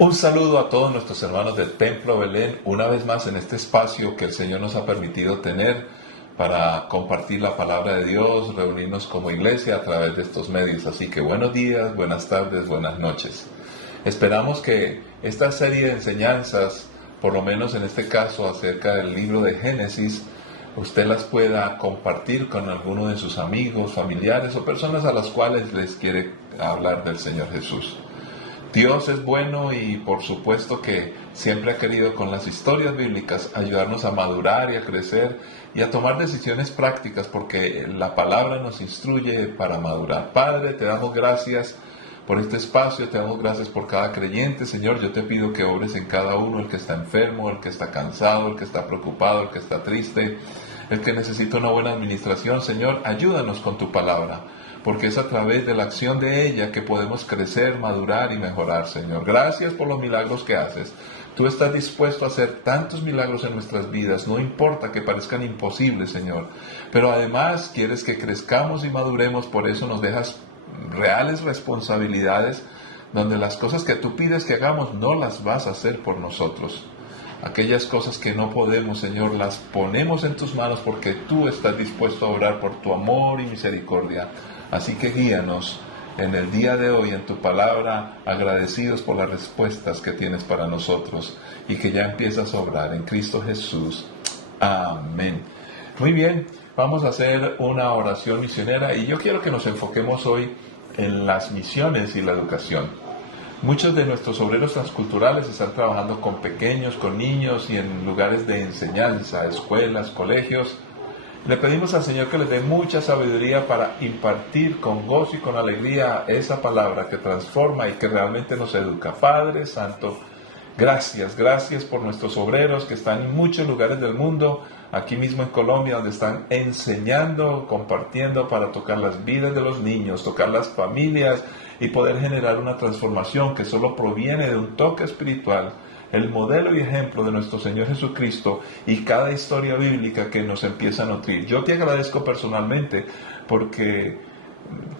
Un saludo a todos nuestros hermanos del Templo Belén, una vez más en este espacio que el Señor nos ha permitido tener para compartir la palabra de Dios, reunirnos como iglesia a través de estos medios. Así que buenos días, buenas tardes, buenas noches. Esperamos que esta serie de enseñanzas, por lo menos en este caso acerca del libro de Génesis, usted las pueda compartir con alguno de sus amigos, familiares o personas a las cuales les quiere hablar del Señor Jesús. Dios es bueno y por supuesto que siempre ha querido con las historias bíblicas ayudarnos a madurar y a crecer y a tomar decisiones prácticas porque la palabra nos instruye para madurar. Padre, te damos gracias por este espacio, te damos gracias por cada creyente. Señor, yo te pido que obres en cada uno, el que está enfermo, el que está cansado, el que está preocupado, el que está triste, el que necesita una buena administración. Señor, ayúdanos con tu palabra, porque es a través de la acción de ella que podemos crecer, madurar y mejorar, Señor. Gracias por los milagros que haces. Tú estás dispuesto a hacer tantos milagros en nuestras vidas, no importa que parezcan imposibles, Señor. Pero además quieres que crezcamos y maduremos, por eso nos dejas reales responsabilidades, donde las cosas que tú pides que hagamos no las vas a hacer por nosotros. Aquellas cosas que no podemos, Señor, las ponemos en tus manos porque tú estás dispuesto a obrar por tu amor y misericordia. Así que guíanos en el día de hoy en tu palabra, agradecidos por las respuestas que tienes para nosotros y que ya empiezas a obrar en Cristo Jesús. Amén. Muy bien, vamos a hacer una oración misionera y yo quiero que nos enfoquemos hoy en las misiones y la educación. Muchos de nuestros obreros transculturales están trabajando con pequeños, con niños y en lugares de enseñanza, escuelas, colegios. Le pedimos al Señor que les dé mucha sabiduría para impartir con gozo y con alegría esa palabra que transforma y que realmente nos educa. Padre Santo, gracias por nuestros obreros que están en muchos lugares del mundo, aquí mismo en Colombia, donde están enseñando, compartiendo para tocar las vidas de los niños, tocar las familias y poder generar una transformación que solo proviene de un toque espiritual, el modelo y ejemplo de nuestro Señor Jesucristo y cada historia bíblica que nos empieza a nutrir. Yo te agradezco personalmente porque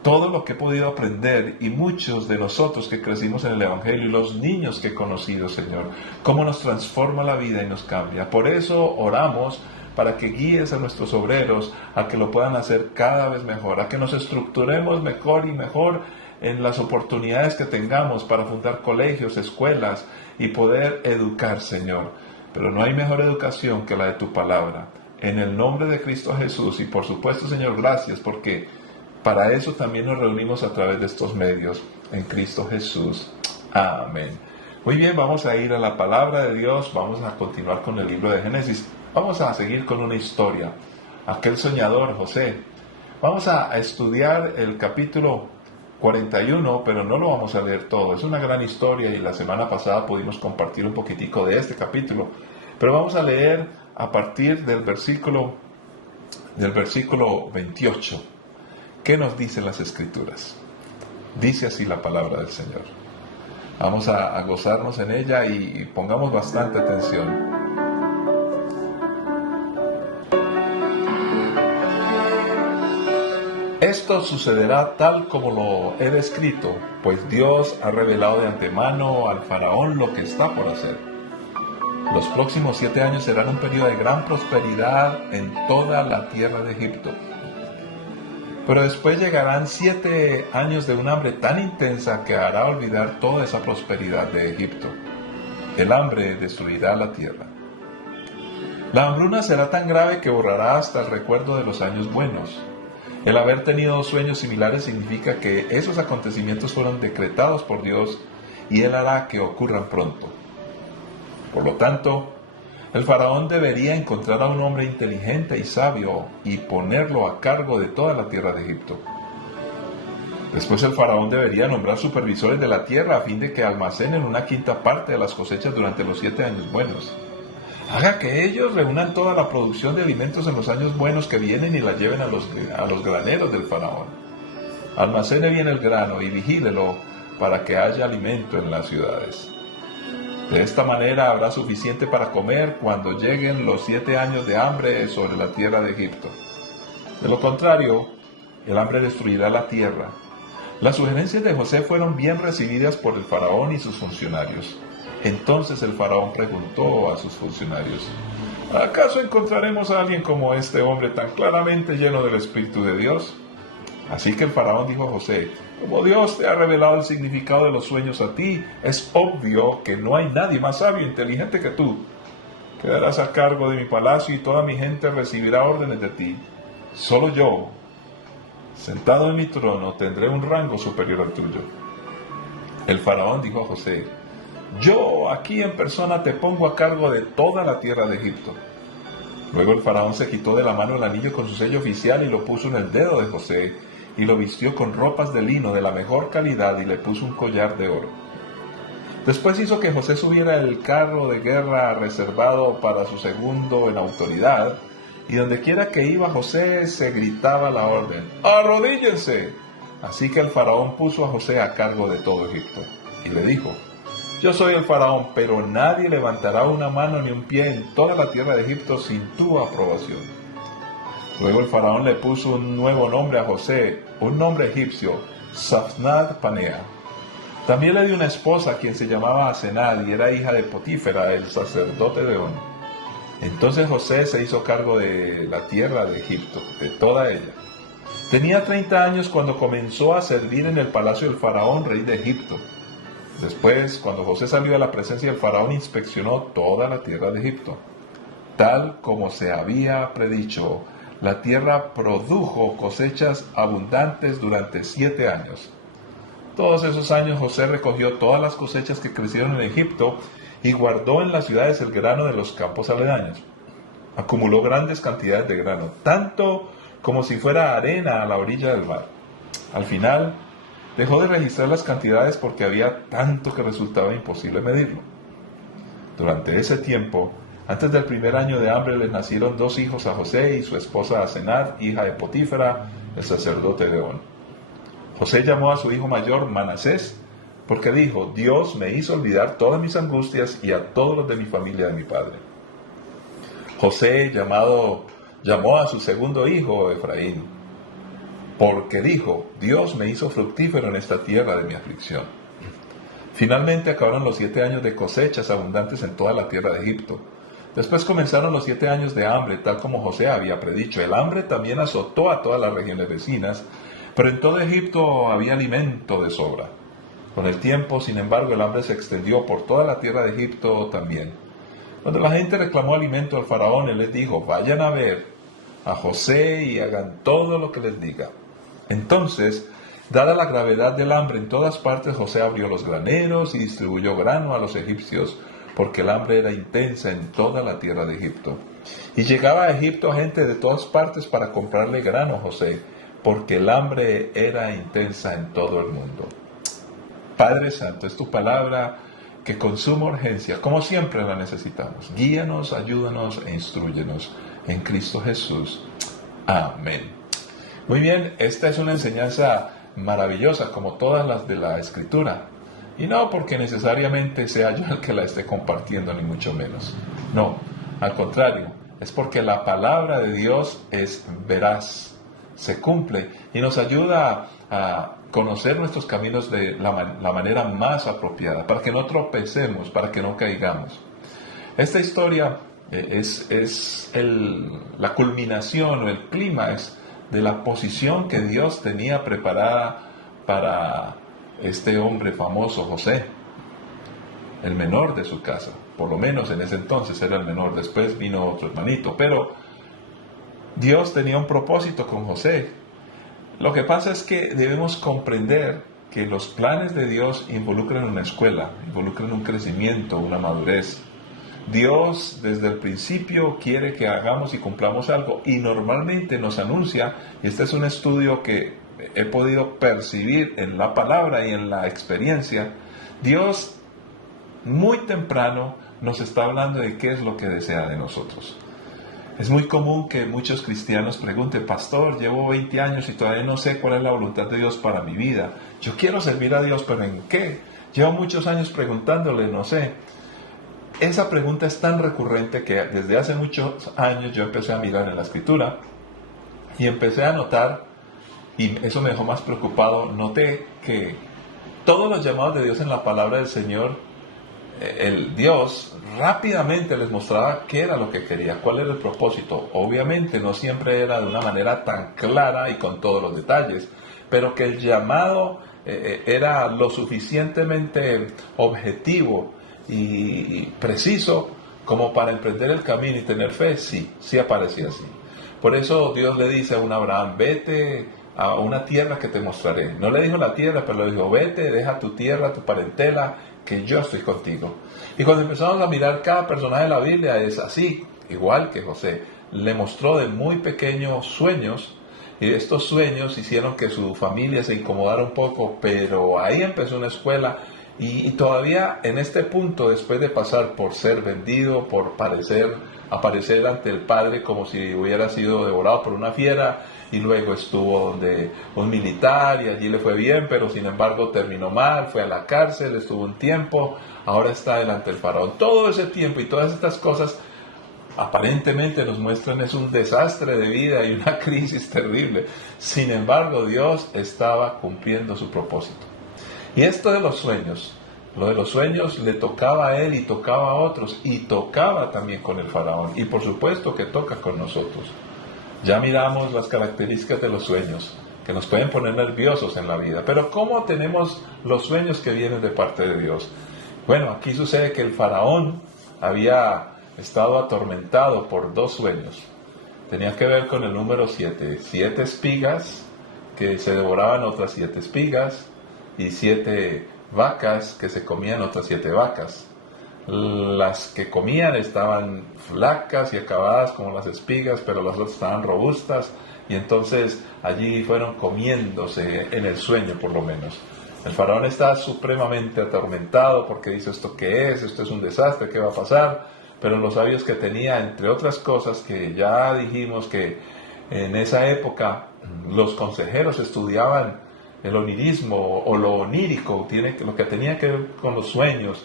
todo lo que he podido aprender y muchos de nosotros que crecimos en el Evangelio y los niños que he conocido, Señor, cómo nos transforma la vida y nos cambia. Por eso oramos para que guíes a nuestros obreros a que lo puedan hacer cada vez mejor, a que nos estructuremos mejor y mejor en las oportunidades que tengamos para fundar colegios, escuelas y poder educar, Señor. Pero no hay mejor educación que la de tu palabra. En el nombre de Cristo Jesús y por supuesto, Señor, gracias porque para eso también nos reunimos a través de estos medios en Cristo Jesús. Amén. Muy bien, vamos a ir a la palabra de Dios, vamos a continuar con el libro de Génesis. Vamos a seguir con una historia. Aquel soñador, José. Vamos a estudiar el capítulo 41, pero no lo vamos a leer todo. Es una gran historia y la semana pasada pudimos compartir un poquitico de este capítulo. Pero vamos a leer a partir del versículo 28. ¿Qué nos dicen las Escrituras? Dice así la palabra del Señor. Vamos a gozarnos en ella y pongamos bastante atención. Esto sucederá tal como lo he descrito, pues Dios ha revelado de antemano al faraón lo que está por hacer. Los próximos 7 años serán un periodo de gran prosperidad en toda la tierra de Egipto. Pero después llegarán 7 años de un hambre tan intensa que hará olvidar toda esa prosperidad de Egipto. El hambre destruirá la tierra. La hambruna será tan grave que borrará hasta el recuerdo de los años buenos. El haber tenido sueños similares significa que esos acontecimientos fueron decretados por Dios y Él hará que ocurran pronto. Por lo tanto, el faraón debería encontrar a un hombre inteligente y sabio y ponerlo a cargo de toda la tierra de Egipto. Después el faraón debería nombrar supervisores de la tierra a fin de que almacenen una quinta parte de las cosechas durante los 7 años buenos. Haga que ellos reúnan toda la producción de alimentos en los años buenos que vienen y la lleven a los graneros del faraón. Almacene bien el grano y vigílelo para que haya alimento en las ciudades. De esta manera habrá suficiente para comer cuando lleguen los 7 años de hambre sobre la tierra de Egipto. De lo contrario, el hambre destruirá la tierra. Las sugerencias de José fueron bien recibidas por el faraón y sus funcionarios. Entonces el faraón preguntó a sus funcionarios: ¿acaso encontraremos a alguien como este hombre tan claramente lleno del Espíritu de Dios? Así que el faraón dijo a José: como Dios te ha revelado el significado de los sueños a ti, es obvio que no hay nadie más sabio e inteligente que tú. Quedarás a cargo de mi palacio y toda mi gente recibirá órdenes de ti. Solo yo, sentado en mi trono, tendré un rango superior al tuyo. El faraón dijo a José: yo aquí en persona te pongo a cargo de toda la tierra de Egipto. Luego el faraón se quitó de la mano el anillo con su sello oficial y lo puso en el dedo de José, y lo vistió con ropas de lino de la mejor calidad y le puso un collar de oro. Después hizo que José subiera el carro de guerra reservado para su segundo en autoridad, y donde quiera que iba José se gritaba la orden: ¡arrodíllense! Así que el faraón puso a José a cargo de todo Egipto, y le dijo: yo soy el faraón, pero nadie levantará una mano ni un pie en toda la tierra de Egipto sin tu aprobación. Luego el faraón le puso un nuevo nombre a José, un nombre egipcio, Safnat Panea. También le dio una esposa a quien se llamaba Asenat y era hija de Potífera, el sacerdote de On. Entonces José se hizo cargo de la tierra de Egipto, de toda ella. Tenía 30 años cuando comenzó a servir en el palacio del faraón, rey de Egipto. Después, cuando José salió de la presencia del faraón, inspeccionó toda la tierra de Egipto. Tal como se había predicho, la tierra produjo cosechas abundantes durante 7 años. Todos esos años José recogió todas las cosechas que crecieron en Egipto y guardó en las ciudades el grano de los campos aledaños. Acumuló grandes cantidades de grano, tanto como si fuera arena a la orilla del mar. Al final, dejó de registrar las cantidades porque había tanto que resultaba imposible medirlo. Durante ese tiempo, antes del primer año de hambre, les nacieron 2 hijos a José y su esposa Asenat, hija de Potífera, el sacerdote de On. José llamó a su hijo mayor Manasés, porque dijo: Dios me hizo olvidar todas mis angustias y a todos los de mi familia de mi padre. José llamó a su segundo hijo Efraín, porque dijo: Dios me hizo fructífero en esta tierra de mi aflicción. Finalmente acabaron los 7 años de cosechas abundantes en toda la tierra de Egipto. Después comenzaron los 7 años de hambre, tal como José había predicho. El hambre también azotó a todas las regiones vecinas, pero en todo Egipto había alimento de sobra. Con el tiempo, sin embargo, el hambre se extendió por toda la tierra de Egipto también. Cuando la gente reclamó alimento al faraón, él les dijo: vayan a ver a José y hagan todo lo que les diga. Entonces, dada la gravedad del hambre en todas partes, José abrió los graneros y distribuyó grano a los egipcios, porque el hambre era intensa en toda la tierra de Egipto. Y llegaba a Egipto gente de todas partes para comprarle grano a José, porque el hambre era intensa en todo el mundo. Padre Santo, es tu palabra que con suma urgencia, como siempre la necesitamos. Guíanos, ayúdanos e instrúyenos en Cristo Jesús. Amén. Muy bien, esta es una enseñanza maravillosa, como todas las de la Escritura. Y no porque necesariamente sea yo el que la esté compartiendo, ni mucho menos. No, al contrario, es porque la palabra de Dios es veraz, se cumple y nos ayuda a conocer nuestros caminos de la manera más apropiada, para que no tropecemos, para que no caigamos. Esta historia es la culminación o el clímax de la posición que Dios tenía preparada para este hombre famoso, José, el menor de su casa. Por lo menos en ese entonces era el menor, después vino otro hermanito, pero Dios tenía un propósito con José. Lo que pasa es que debemos comprender que los planes de Dios involucran una escuela, involucran un crecimiento, una madurez. Dios desde el principio quiere que hagamos y cumplamos algo y normalmente nos anuncia, y este es un estudio que he podido percibir en la palabra y en la experiencia, Dios muy temprano nos está hablando de qué es lo que desea de nosotros. Es muy común que muchos cristianos pregunten: pastor, llevo 20 años y todavía no sé cuál es la voluntad de Dios para mi vida. Yo quiero servir a Dios, pero ¿en qué? Llevo muchos años preguntándole, no sé. Esa pregunta es tan recurrente que desde hace muchos años yo empecé a mirar en la Escritura y empecé a notar y eso me dejó más preocupado. Noté que todos los llamados de Dios en la palabra del Señor, el Dios rápidamente les mostraba qué era lo que quería, cuál era el propósito. Obviamente no siempre era de una manera tan clara y con todos los detalles, pero que el llamado era lo suficientemente objetivo y preciso como para emprender el camino y tener fe. Sí aparecía así. Por eso Dios le dice a un Abraham: vete a una tierra que te mostraré. No le dijo la tierra, pero le dijo: vete, deja tu tierra, tu parentela, que yo estoy contigo. Y cuando empezamos a mirar cada personaje de la Biblia, es así, igual que José. Le mostró de muy pequeños sueños, y estos sueños hicieron que su familia se incomodara un poco, pero ahí empezó una escuela. Y todavía en este punto, después de pasar por ser vendido, por aparecer ante el padre como si hubiera sido devorado por una fiera, y luego estuvo donde un militar y allí le fue bien, pero sin embargo terminó mal, fue a la cárcel, estuvo un tiempo, ahora está delante del faraón. Todo ese tiempo y todas estas cosas aparentemente nos muestran es un desastre de vida y una crisis terrible. Sin embargo, Dios estaba cumpliendo su propósito. Y esto de los sueños, lo de los sueños le tocaba a él y tocaba a otros, y tocaba también con el faraón, y por supuesto que toca con nosotros. Ya miramos las características de los sueños, que nos pueden poner nerviosos en la vida. Pero ¿cómo tenemos los sueños que vienen de parte de Dios? Bueno, aquí sucede que el faraón había estado atormentado por 2 sueños. Tenía que ver con el número 7. 7 espigas que se devoraban otras 7 espigas, y 7 vacas que se comían otras 7 vacas. Las que comían estaban flacas y acabadas como las espigas, pero las otras estaban robustas, y entonces allí fueron comiéndose en el sueño, por lo menos. El faraón está supremamente atormentado porque dice: ¿esto qué es? Esto es un desastre, ¿qué va a pasar? Pero los sabios que tenía, entre otras cosas, que ya dijimos que en esa época los consejeros estudiaban el onirismo o lo onírico, lo que tenía que ver con los sueños,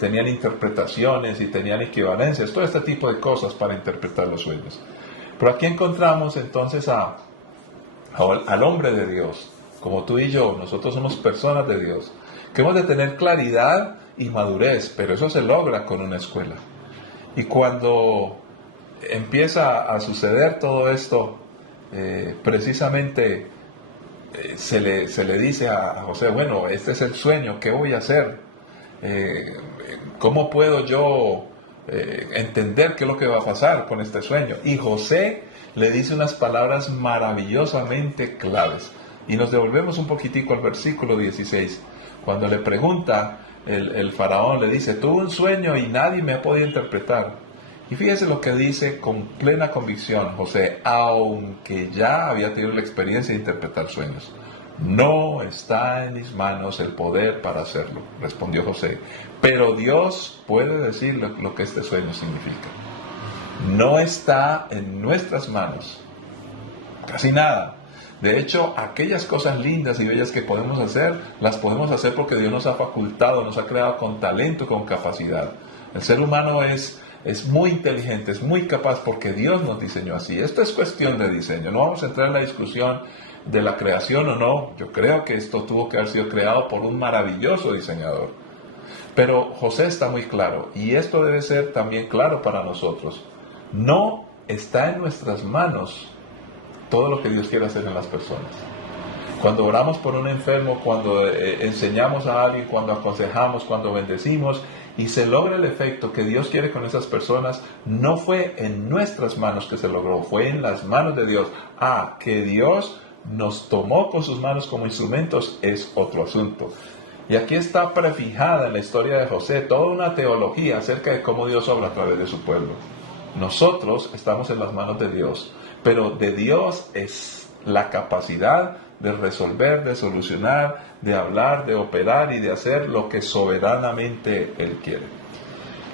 tenían interpretaciones y tenían equivalencias, todo este tipo de cosas para interpretar los sueños. Pero aquí encontramos entonces al hombre de Dios, como tú y yo. Nosotros somos personas de Dios, que hemos de tener claridad y madurez, pero eso se logra con una escuela. Y cuando empieza a suceder todo esto, precisamente se le dice a José: bueno, este es el sueño, ¿qué voy a hacer? ¿Cómo puedo yo entender qué es lo que va a pasar con este sueño? Y José le dice unas palabras maravillosamente claves. Y nos devolvemos un poquitico al versículo 16. Cuando le pregunta, el faraón le dice: tuve un sueño y nadie me ha podido interpretar. Y fíjese lo que dice con plena convicción José, aunque ya había tenido la experiencia de interpretar sueños. No está en mis manos el poder para hacerlo, respondió José. Pero Dios puede decir lo que este sueño significa. No está en nuestras manos casi nada. De hecho, aquellas cosas lindas y bellas que podemos hacer, las podemos hacer porque Dios nos ha facultado, nos ha creado con talento, con capacidad. El ser humano es muy inteligente, es muy capaz porque Dios nos diseñó así. Esto es cuestión de diseño. No vamos a entrar en la discusión de la creación o no. Yo creo que esto tuvo que haber sido creado por un maravilloso diseñador. Pero José está muy claro, y esto debe ser también claro para nosotros. No está en nuestras manos todo lo que Dios quiere hacer en las personas. Cuando oramos por un enfermo, cuando enseñamos a alguien, cuando aconsejamos, cuando bendecimos, y se logra el efecto que Dios quiere con esas personas, no fue en nuestras manos que se logró, fue en las manos de Dios. Que Dios nos tomó con sus manos como instrumentos es otro asunto. Y aquí está prefijada en la historia de José toda una teología acerca de cómo Dios obra a través de su pueblo. Nosotros estamos en las manos de Dios, pero de Dios es la capacidad de resolver, de solucionar, de hablar, de operar y de hacer lo que soberanamente Él quiere.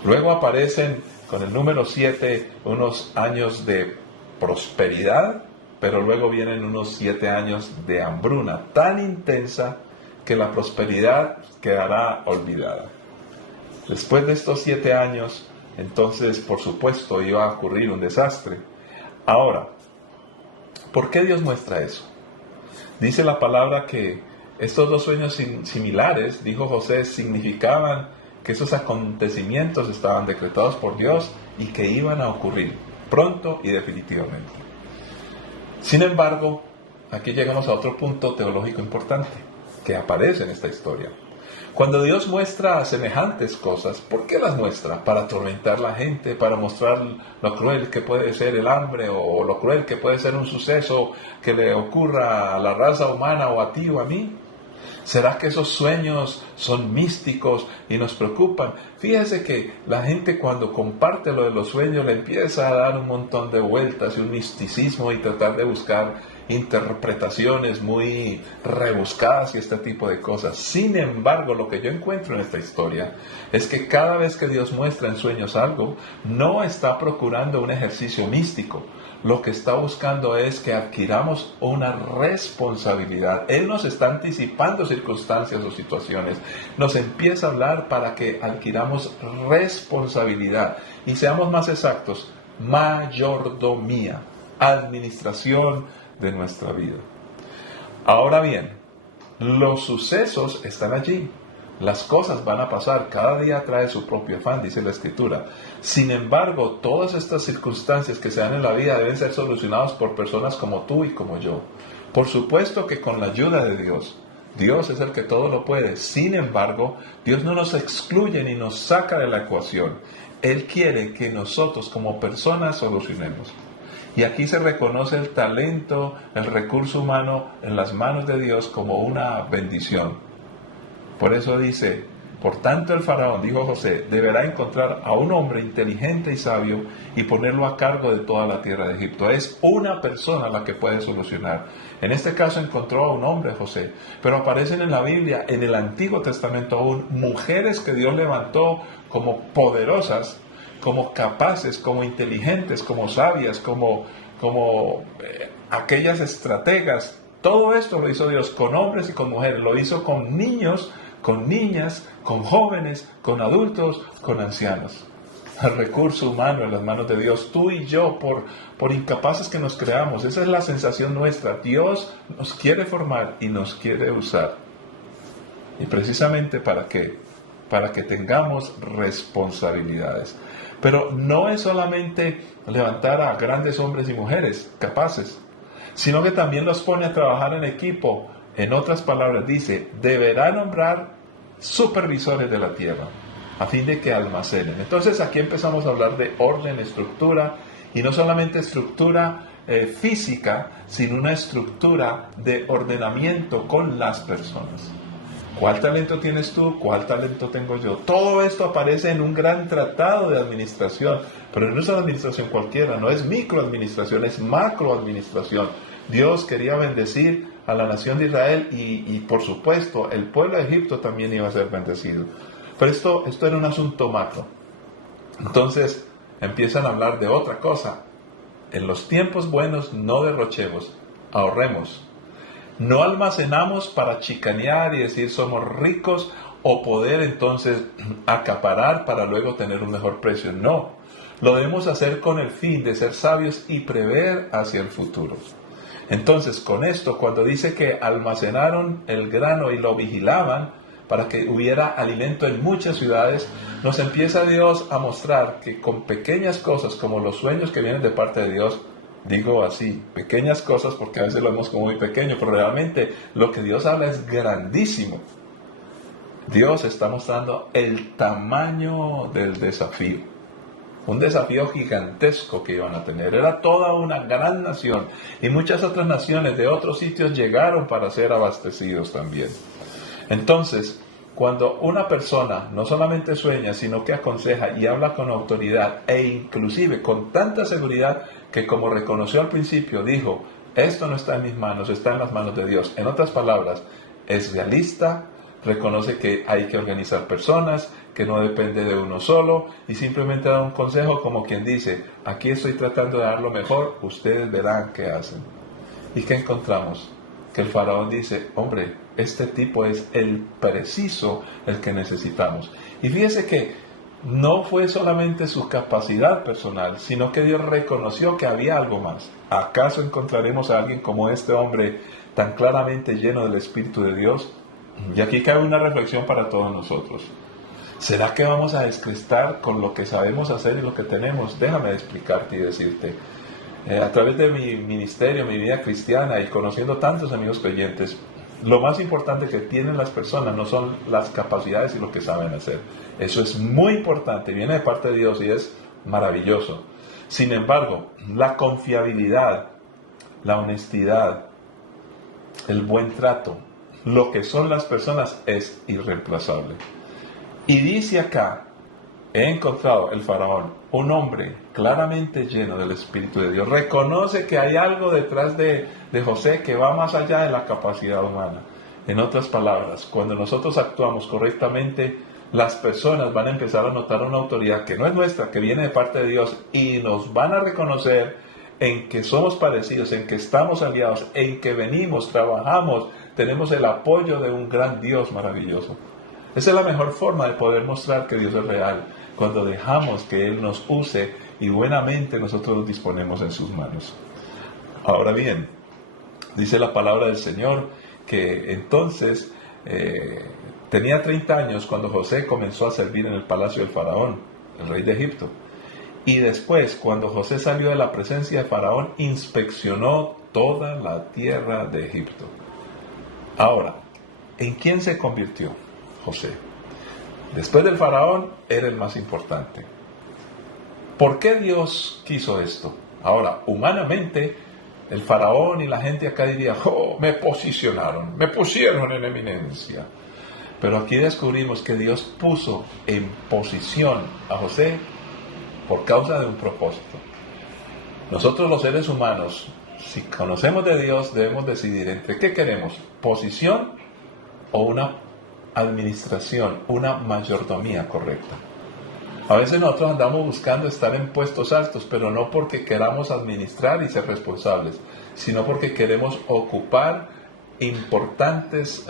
Luego aparecen con el número 7 unos años de prosperidad, pero luego vienen unos 7 años de hambruna tan intensa que la prosperidad quedará olvidada. Después de estos 7 años, entonces, por supuesto, iba a ocurrir un desastre. Ahora, ¿por qué Dios muestra eso? Dice la palabra que estos dos sueños similares, dijo José, significaban que esos acontecimientos estaban decretados por Dios y que iban a ocurrir pronto y definitivamente. Sin embargo, aquí llegamos a otro punto teológico importante que aparece en esta historia. Cuando Dios muestra semejantes cosas, ¿por qué las muestra? ¿Para atormentar a la gente? ¿Para mostrar lo cruel que puede ser el hambre? ¿O lo cruel que puede ser un suceso que le ocurra a la raza humana o a ti o a mí? ¿Será que esos sueños son místicos y nos preocupan? Fíjese que la gente cuando comparte lo de los sueños le empieza a dar un montón de vueltas y un misticismo y tratar de buscar interpretaciones muy rebuscadas y este tipo de cosas. Sin embargo, lo que yo encuentro en esta historia es que cada vez que Dios muestra en sueños algo, no está procurando un ejercicio místico. Lo que está buscando es que adquiramos una responsabilidad. Él nos está anticipando circunstancias o situaciones. Nos empieza a hablar para que adquiramos responsabilidad. Y seamos más exactos, mayordomía, administración de nuestra vida. Ahora bien, los sucesos están allí. Las cosas van a pasar, cada día trae su propio afán, dice la Escritura. Sin embargo, todas estas circunstancias que se dan en la vida deben ser solucionadas por personas como tú y como yo. Por supuesto que con la ayuda de Dios. Dios es el que todo lo puede. Sin embargo, Dios no nos excluye ni nos saca de la ecuación. Él quiere que nosotros como personas solucionemos. Y aquí se reconoce el talento, el recurso humano en las manos de Dios como una bendición. Por eso dice, por tanto el faraón, dijo José, deberá encontrar a un hombre inteligente y sabio y ponerlo a cargo de toda la tierra de Egipto. Es una persona la que puede solucionar. En este caso encontró a un hombre, José, pero aparecen en la Biblia, en el Antiguo Testamento aún, mujeres que Dios levantó como poderosas, como capaces, como inteligentes, como sabias, como aquellas estrategas. Todo esto lo hizo Dios con hombres y con mujeres, lo hizo con niños, con niñas, con jóvenes, con adultos, con ancianos. El recurso humano en las manos de Dios, tú y yo, por incapaces que nos creamos, esa es la sensación nuestra. Dios nos quiere formar y nos quiere usar. Y precisamente ¿para qué? Para que tengamos responsabilidades. Pero no es solamente levantar a grandes hombres y mujeres capaces, sino que también los pone a trabajar en equipo. En otras palabras, dice, deberá nombrar supervisores de la tierra, a fin de que almacenen. Entonces aquí empezamos a hablar de orden, estructura, y no solamente estructura física, sino una estructura de ordenamiento con las personas. ¿Cuál talento tienes tú? ¿Cuál talento tengo yo? Todo esto aparece en un gran tratado de administración, pero no es una administración cualquiera, no es microadministración, es macroadministración. Dios quería bendecir a la nación de Israel y por supuesto el pueblo de Egipto también iba a ser bendecido. Pero esto era un asunto macro. Entonces empiezan a hablar de otra cosa. En los tiempos buenos no derrochemos, ahorremos. No almacenamos para chicanear y decir somos ricos o poder entonces acaparar para luego tener un mejor precio. No, lo debemos hacer con el fin de ser sabios y prever hacia el futuro. Entonces, con esto, cuando dice que almacenaron el grano y lo vigilaban para que hubiera alimento en muchas ciudades, nos empieza Dios a mostrar que con pequeñas cosas como los sueños que vienen de parte de Dios, digo así, pequeñas cosas porque a veces lo vemos como muy pequeño, pero realmente lo que Dios habla es grandísimo. Dios está mostrando el tamaño del desafío. Un desafío gigantesco que iban a tener. Era toda una gran nación y muchas otras naciones de otros sitios llegaron para ser abastecidos también. Entonces, cuando una persona no solamente sueña, sino que aconseja y habla con autoridad e inclusive con tanta seguridad que como reconoció al principio, dijo, esto no está en mis manos, está en las manos de Dios. En otras palabras, es realista, reconoce que hay que organizar personas, que no depende de uno solo y simplemente da un consejo como quien dice, aquí estoy tratando de dar lo mejor, ustedes verán qué hacen. ¿Y qué encontramos? Que el faraón dice, hombre, este tipo es el preciso, el que necesitamos. Y fíjese que no fue solamente su capacidad personal, sino que Dios reconoció que había algo más. ¿Acaso encontraremos a alguien como este hombre tan claramente lleno del Espíritu de Dios. Y aquí cabe una reflexión para todos nosotros. ¿Será que vamos a descrestar con lo que sabemos hacer y lo que tenemos? Déjame explicarte y decirte. A través de mi ministerio, mi vida cristiana y conociendo tantos amigos creyentes, lo más importante que tienen las personas no son las capacidades y lo que saben hacer. Eso es muy importante, viene de parte de Dios y es maravilloso. Sin embargo, la confiabilidad, la honestidad, el buen trato, lo que son las personas es irreemplazable. Y dice acá, he encontrado el faraón, un hombre claramente lleno del Espíritu de Dios. Reconoce que hay algo detrás de José que va más allá de la capacidad humana. En otras palabras, cuando nosotros actuamos correctamente, las personas van a empezar a notar una autoridad que no es nuestra, que viene de parte de Dios, y nos van a reconocer en que somos parecidos, en que estamos aliados, en que venimos, trabajamos, tenemos el apoyo de un gran Dios maravilloso. Esa es la mejor forma de poder mostrar que Dios es real, cuando dejamos que Él nos use y buenamente nosotros los disponemos en sus manos. Ahora bien, dice la palabra del Señor que entonces tenía 30 años cuando José comenzó a servir en el palacio del faraón, el rey de Egipto. Y después, cuando José salió de la presencia de faraón, inspeccionó toda la tierra de Egipto. Ahora, ¿en quién se convirtió José? Después del faraón, era el más importante. ¿Por qué Dios quiso esto? Ahora, humanamente, el faraón y la gente acá diría, oh, me posicionaron, me pusieron en eminencia. Pero aquí descubrimos que Dios puso en posición a José por causa de un propósito. Nosotros los seres humanos, si conocemos de Dios, debemos decidir entre qué queremos, posición o una administración, una mayordomía correcta. A veces nosotros andamos buscando estar en puestos altos, pero no porque queramos administrar y ser responsables, sino porque queremos ocupar importantes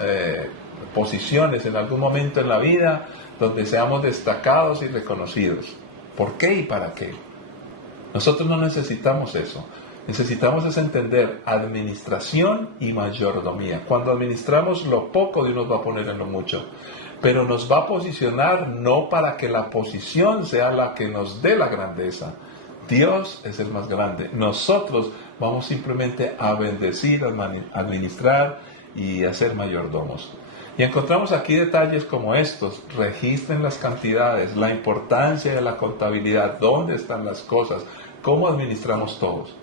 posiciones en algún momento en la vida donde seamos destacados y reconocidos. ¿Por qué y para qué? Nosotros no necesitamos eso. Necesitamos es entender administración y mayordomía. Cuando administramos lo poco, Dios nos va a poner en lo mucho. Pero nos va a posicionar no para que la posición sea la que nos dé la grandeza. Dios es el más grande. Nosotros vamos simplemente a bendecir, a administrar y a ser mayordomos. Y encontramos aquí detalles como estos. Registren las cantidades, la importancia de la contabilidad, dónde están las cosas, cómo administramos todos.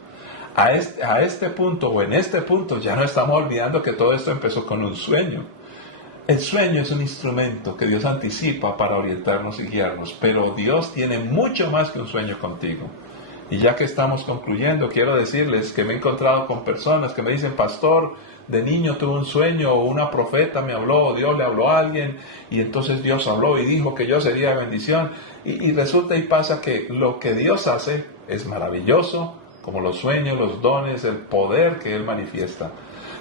A este punto o en este punto ya no estamos olvidando que todo esto empezó con un sueño. El sueño es un instrumento que Dios anticipa para orientarnos y guiarnos, pero Dios tiene mucho más que un sueño contigo. Y ya que estamos concluyendo, quiero decirles que me he encontrado con personas que me dicen, pastor, de niño tuve un sueño, o una profeta me habló, o Dios le habló a alguien, y entonces Dios habló y dijo que yo sería de bendición. Y resulta y pasa que lo que Dios hace es maravilloso, como los sueños, los dones, el poder que Él manifiesta.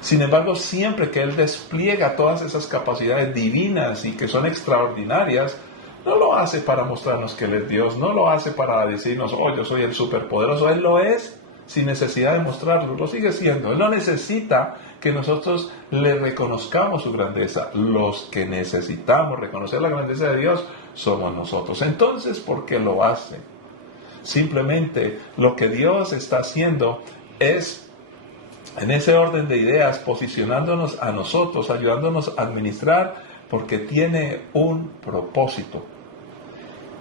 Sin embargo, siempre que Él despliega todas esas capacidades divinas y que son extraordinarias, no lo hace para mostrarnos que Él es Dios, no lo hace para decirnos, oh, yo soy el superpoderoso. Él lo es sin necesidad de mostrarlo, lo sigue siendo. Él no necesita que nosotros le reconozcamos su grandeza. Los que necesitamos reconocer la grandeza de Dios somos nosotros. Entonces, ¿por qué lo hace? Simplemente lo que Dios está haciendo es, en ese orden de ideas, posicionándonos a nosotros, ayudándonos a administrar, porque tiene un propósito.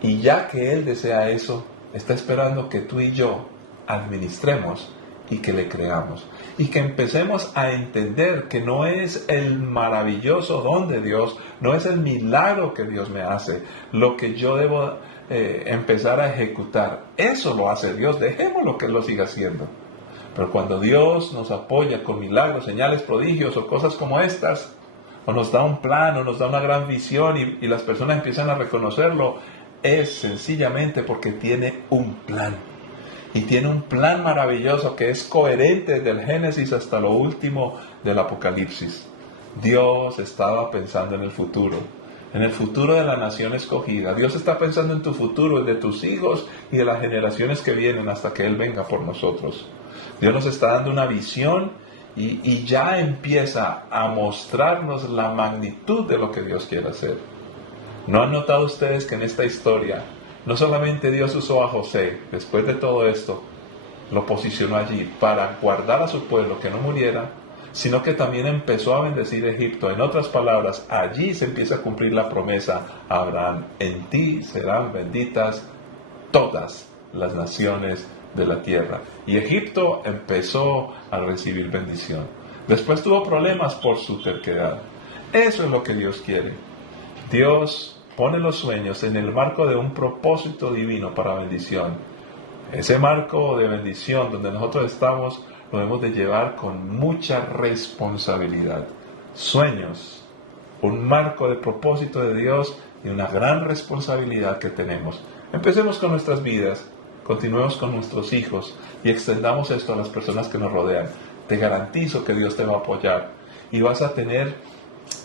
Y ya que Él desea eso, está esperando que tú y yo administremos y que le creamos. Y que empecemos a entender que no es el maravilloso don de Dios, no es el milagro que Dios me hace, lo que yo debo empezar a ejecutar. Eso lo hace Dios, dejémoslo que Él lo siga haciendo. Pero cuando Dios nos apoya con milagros, señales, prodigios o cosas como estas, o nos da un plan, o nos da una gran visión y las personas empiezan a reconocerlo, es sencillamente porque tiene un plan. Y tiene un plan maravilloso que es coherente desde el Génesis hasta lo último del Apocalipsis. Dios estaba pensando en el futuro de la nación escogida. Dios está pensando en tu futuro, el de tus hijos y de las generaciones que vienen hasta que Él venga por nosotros. Dios nos está dando una visión y ya empieza a mostrarnos la magnitud de lo que Dios quiere hacer. ¿No han notado ustedes que en esta historia no solamente Dios usó a José, después de todo esto, lo posicionó allí para guardar a su pueblo que no muriera, sino que también empezó a bendecir Egipto? En otras palabras, allí se empieza a cumplir la promesa a Abraham: en ti serán benditas todas las naciones de la tierra. Y Egipto empezó a recibir bendición. Después tuvo problemas por su terquedad. Eso es lo que Dios quiere. Dios pone los sueños en el marco de un propósito divino para bendición. Ese marco de bendición donde nosotros estamos lo debemos de llevar con mucha responsabilidad. Sueños, un marco de propósito de Dios y una gran responsabilidad que tenemos. Empecemos con nuestras vidas, continuemos con nuestros hijos y extendamos esto a las personas que nos rodean. Te garantizo que Dios te va a apoyar y vas a tener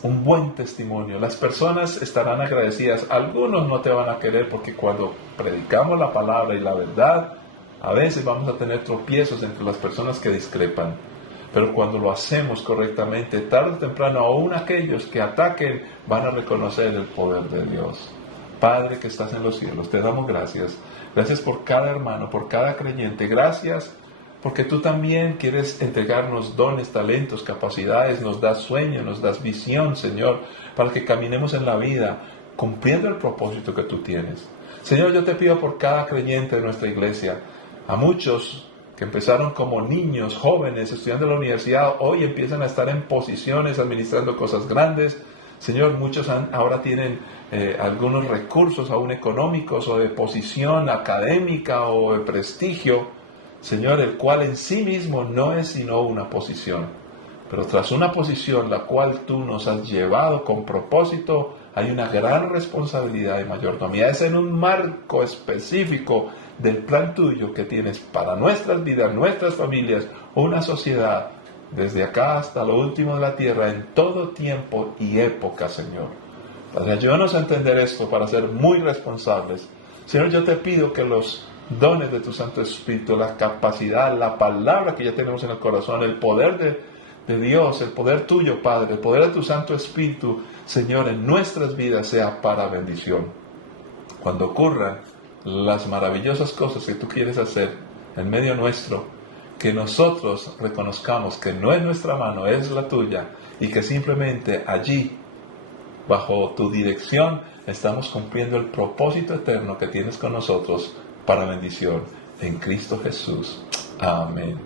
un buen testimonio. Las personas estarán agradecidas. Algunos no te van a querer porque cuando predicamos la palabra y la verdad, a veces vamos a tener tropiezos entre las personas que discrepan. Pero cuando lo hacemos correctamente, tarde o temprano, aún aquellos que ataquen van a reconocer el poder de Dios. Padre que estás en los cielos, te damos gracias. Gracias por cada hermano, por cada creyente. Gracias porque tú también quieres entregarnos dones, talentos, capacidades, nos das sueño, nos das visión, Señor, para que caminemos en la vida cumpliendo el propósito que tú tienes. Señor, yo te pido por cada creyente de nuestra iglesia, a muchos que empezaron como niños, jóvenes, estudiando en la universidad, hoy empiezan a estar en posiciones, administrando cosas grandes. Señor, muchos ahora tienen algunos recursos aún económicos o de posición académica o de prestigio, Señor, el cual en sí mismo no es sino una posición. Pero tras una posición la cual tú nos has llevado con propósito, hay una gran responsabilidad de mayordomía. Es en un marco específico del plan tuyo que tienes para nuestras vidas, nuestras familias, una sociedad, desde acá hasta lo último de la tierra, en todo tiempo y época, Señor. Padre, ayúdanos a entender esto para ser muy responsables. Señor, yo te pido que los dones de tu Santo Espíritu, la capacidad, la palabra que ya tenemos en el corazón, el poder de Dios, el poder tuyo, Padre, el poder de tu Santo Espíritu, Señor, en nuestras vidas sea para bendición. Cuando ocurran las maravillosas cosas que tú quieres hacer en medio nuestro, que nosotros reconozcamos que no es nuestra mano, es la tuya, y que simplemente allí, bajo tu dirección, estamos cumpliendo el propósito eterno que tienes con nosotros para bendición en Cristo Jesús. Amén.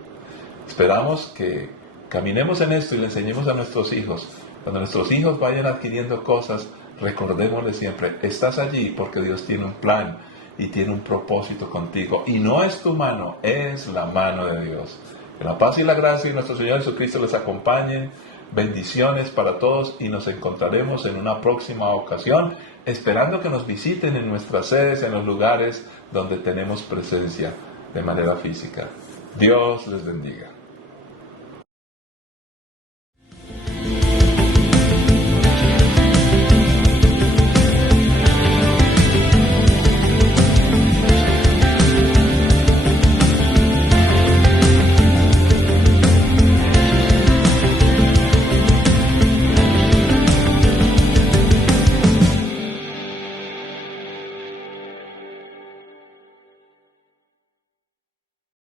Esperamos que caminemos en esto y le enseñemos a nuestros hijos. Cuando nuestros hijos vayan adquiriendo cosas, recordémosles siempre, estás allí porque Dios tiene un plan y tiene un propósito contigo. Y no es tu mano, es la mano de Dios. Que la paz y la gracia de nuestro Señor Jesucristo les acompañen. Bendiciones para todos y nos encontraremos en una próxima ocasión, esperando que nos visiten en nuestras sedes, en los lugares donde tenemos presencia de manera física. Dios les bendiga.